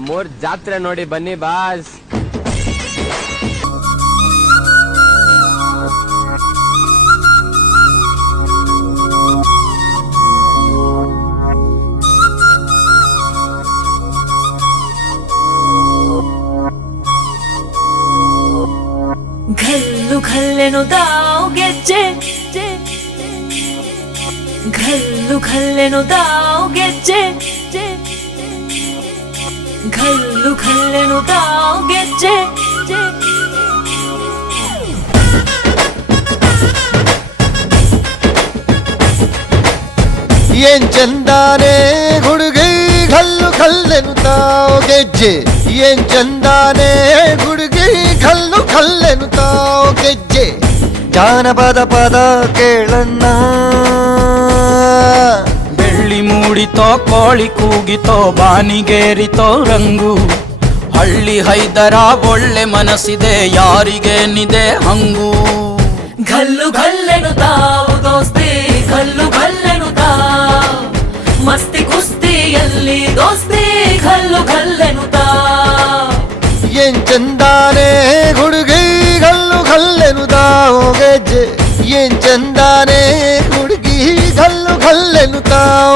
ಮೂರ್ ಜಾತ್ರೆ ನೋಡಿ ಬನ್ನಿ ಬಾಸ್ ಘಲ್ಲು ಘಲ್ಲೆನು ತಾವು ಗೆಜ್ಜೆ ಘಲ್ಲು ಘಲ್ಲೆನು ತಾವು ಗೆಜ್ಜೆ ಘಲ್ಲು ಘಲ್ಲೆನು ತಾವು ಗೆಜ್ಜೆ ಏನ್ ಚಂದಾನೆ ಹುಡುಗಿ ಕಲ್ಲು ಕಲ್ಲೆನು ತಾವು ಗೆಜ್ಜೆ ಏನ್ ಚಂದಾನೆ ಹುಡುಗಿ ಕಲ್ಲು ಕಲ್ಲೆನು ತಾವು ಗೆಜ್ಜೆ ಜಾನಪದ ಪದ ಕೇಳಣ್ಣ ಕೋಳಿ ಕೂಗಿತೋ ಬಾನಿಗೇರಿತೋ ರಂಗು ಹಳ್ಳಿ ಹೈದರ ಒಳ್ಳೆ ಮನಸ್ಸಿದೆ ಯಾರಿಗೇನಿದೆ ಹಂಗು ಘಲ್ಲು ಘಲ್ಲೆನು ತಾವು ದೋಸ್ತಿ ಘಲ್ಲು ಘಲ್ಲೆನು ತಾವು ಮಸ್ತಿ ಕುಸ್ತಿಯಲ್ಲಿ ದೋಸ್ತಿ ಘಲ್ಲು ಘಲ್ಲೆನು ತಾವು ಏನ್ ಚಂದಾನೆ ಹುಡುಗಿ ಕಲ್ಲು ಕಲ್ಲೆನು ತಾವು ಗೆಜ್ಜೆ ಏನ್ ಚಂದಾನೆ ಹುಡುಗಿ ಕಲ್ಲು ಕಲ್ಲೆನು ತಾವು